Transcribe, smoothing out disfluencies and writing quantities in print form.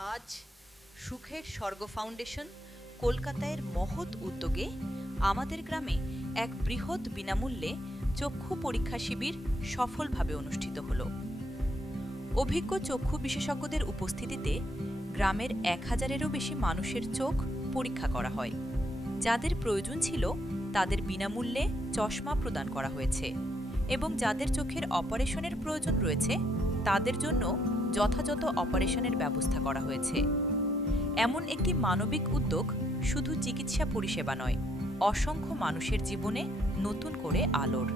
আজ সুখের স্বর্গ ফাউন্ডেশন কলকাতায় মহৎ উদ্যোগে আমাদের গ্রামে এক বৃহৎ বিনামূল্যে চক্ষু পরীক্ষা শিবির সফলভাবে অনুষ্ঠিত হলো। অভিজ্ঞ চক্ষু বিশেষজ্ঞদের উপস্থিতিতে গ্রামের 1000-এরও বেশি মানুষের চোখ পরীক্ষা করা হয়। যাদের প্রয়োজন ছিল তাদের বিনামূল্যে চশমা প্রদান করা হয়েছে এবং যাদের চোখের অপারেশনের প্রয়োজন রয়েছে তাদের জন্য যথাযথ অপারেশনের ব্যবস্থা করা হয়েছে। এমন একটি মানবিক উদ্যোগ শুধু চিকিৎসা পরিষেবা নয়, অসংখ্য মানুষের জীবনে নতুন করে আলোর।